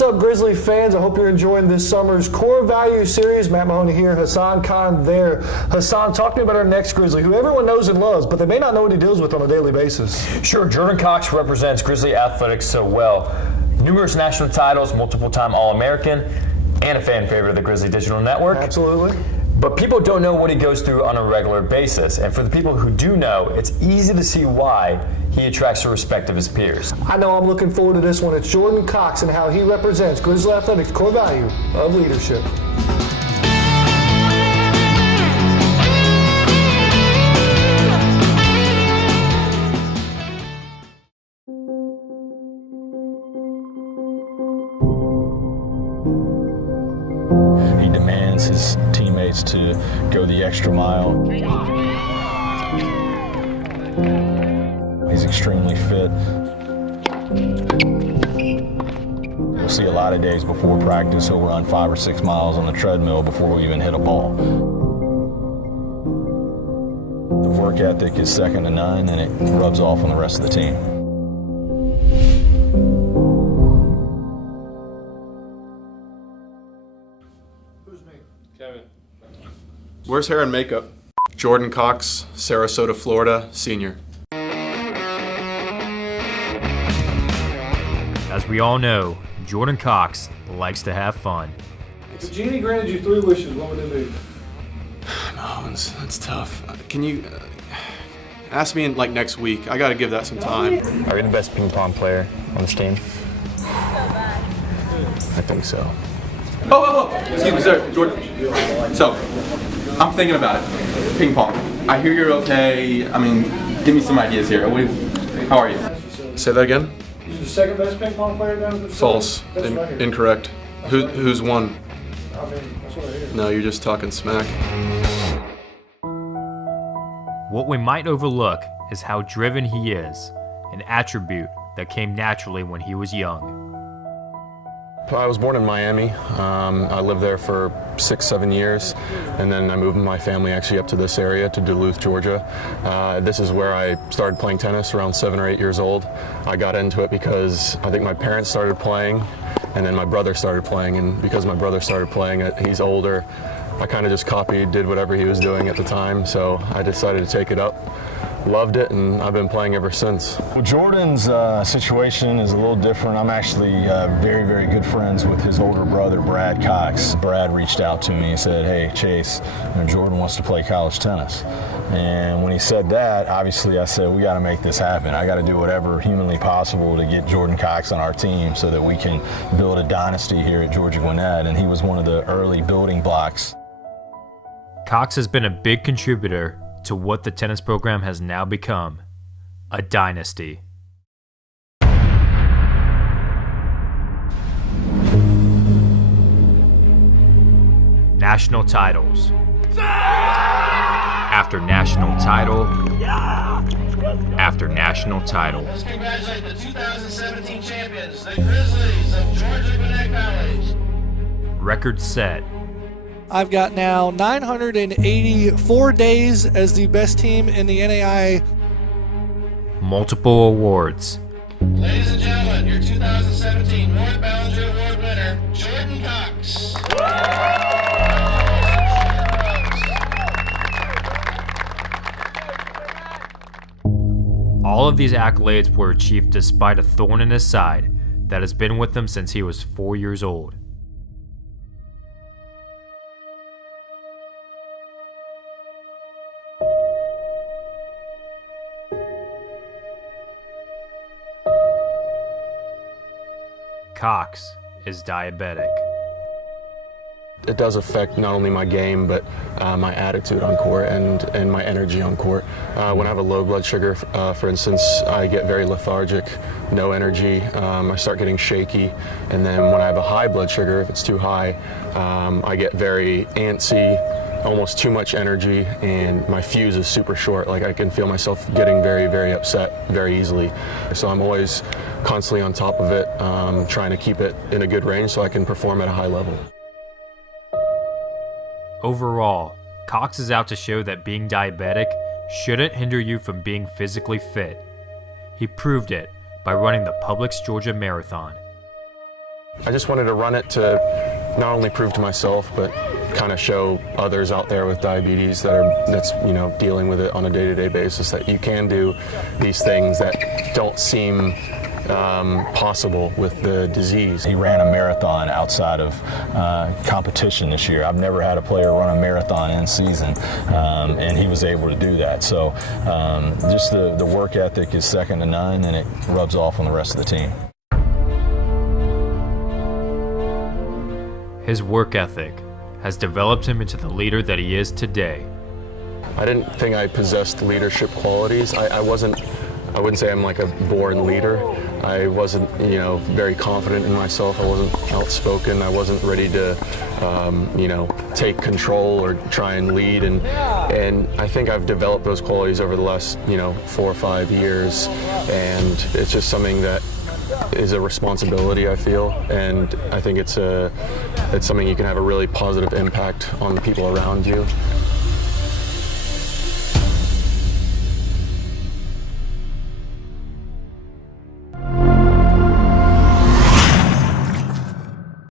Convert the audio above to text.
What's up, Grizzly fans? I hope you're enjoying this summer's Core Value Series. Matt Mahoney here, Hassan Khan there. Hassan, talk to me about our next Grizzly, who everyone knows and loves, but they may not know what he deals with on a daily basis. Sure, Jordan Cox represents Grizzly Athletics so well. Numerous national titles, multiple-time All-American, and a fan favorite of the Grizzly Digital Network. Absolutely. But people don't know what he goes through on a regular basis. And for the people who do know, it's easy to see why he attracts the respect of his peers. I know I'm looking forward to this one. It's Jordan Cox and how he represents Grizzly Athletics' core value of leadership. He demands his teammates to go the extra mile. He's extremely fit. You'll see a lot of days before practice he'll run 5 or 6 miles on the treadmill before we even hit a ball. The work ethic is second to none, and it rubs off on the rest of the team. Kevin. Where's hair and makeup? Jordan Cox, Sarasota, Florida, senior. As we all know, Jordan Cox likes to have fun. If the genie granted you 3 wishes, what would they be? No, that's tough. Can you ask me in like next week? I gotta give that some time. Are we the best ping pong player on this team? I think so. Oh, excuse me, sir, Jordan. So, I'm thinking about it. Ping pong. I hear you're okay. I mean, give me some ideas here. How are you? Say that again? He's the second best ping pong player down at the False. Incorrect. Who's won? I mean, that's what I hear. No, you're just talking smack. What we might overlook is how driven he is, an attribute that came naturally when he was young. I was born in Miami. I lived there for 6-7 years, and then I moved my family actually up to this area, to Duluth, Georgia. This is where I started playing tennis around 7 or 8 years old. I got into it because I think my parents started playing, and then my brother started playing, and because my brother started playing, he's older, I kind of just copied, did whatever he was doing at the time, so I decided to take it up. Loved it, and I've been playing ever since. Well, Jordan's situation is a little different. I'm actually very, very good friends with his older brother, Brad Cox. Brad reached out to me and said, hey, Chase, Jordan wants to play college tennis. And when he said that, obviously I said, we got to make this happen. I got to do whatever humanly possible to get Jordan Cox on our team so that we can build a dynasty here at Georgia Gwinnett. And he was one of the early building blocks. Cox has been a big contributor to what the tennis program has now become, a dynasty. National titles. After national title. After national title. Let's congratulate the 2017 champions, the Grizzlies of Georgia Gwinnett College. Record set. I've got now 984 days as the best team in the NAI. Multiple awards. Ladies and gentlemen, your 2017 North Ballinger Award winner, Jordan Cox. All of these accolades were achieved despite a thorn in his side that has been with him since he was 4 years old. Cox is diabetic. It does affect not only my game, but my attitude on court and my energy on court. When I have a low blood sugar, for instance, I get very lethargic, no energy, I start getting shaky, and then when I have a high blood sugar, if it's too high, I get very antsy, almost too much energy, and my fuse is super short. Like, I can feel myself getting very, very upset very easily. So I'm always constantly on top of it, trying to keep it in a good range so I can perform at a high level. Overall, Cox is out to show that being diabetic shouldn't hinder you from being physically fit. He proved it by running the Publix Georgia Marathon. I just wanted to run it to not only prove to myself, but kind of show others out there with diabetes that's dealing with it on a day-to-day basis that you can do these things that don't seem possible with the disease. He ran a marathon outside of competition this year. I've never had a player run a marathon in season, and he was able to do that. So just the work ethic is second to none, and it rubs off on the rest of the team. His work ethic has developed him into the leader that he is today. I didn't think I possessed leadership qualities. I wouldn't say I'm like a born leader. I wasn't, very confident in myself. I wasn't outspoken. I wasn't ready to, take control or try and lead. And I think I've developed those qualities over the last, 4 or 5 years. And it's just something that is a responsibility, I feel. And I think it's something you can have a really positive impact on the people around you.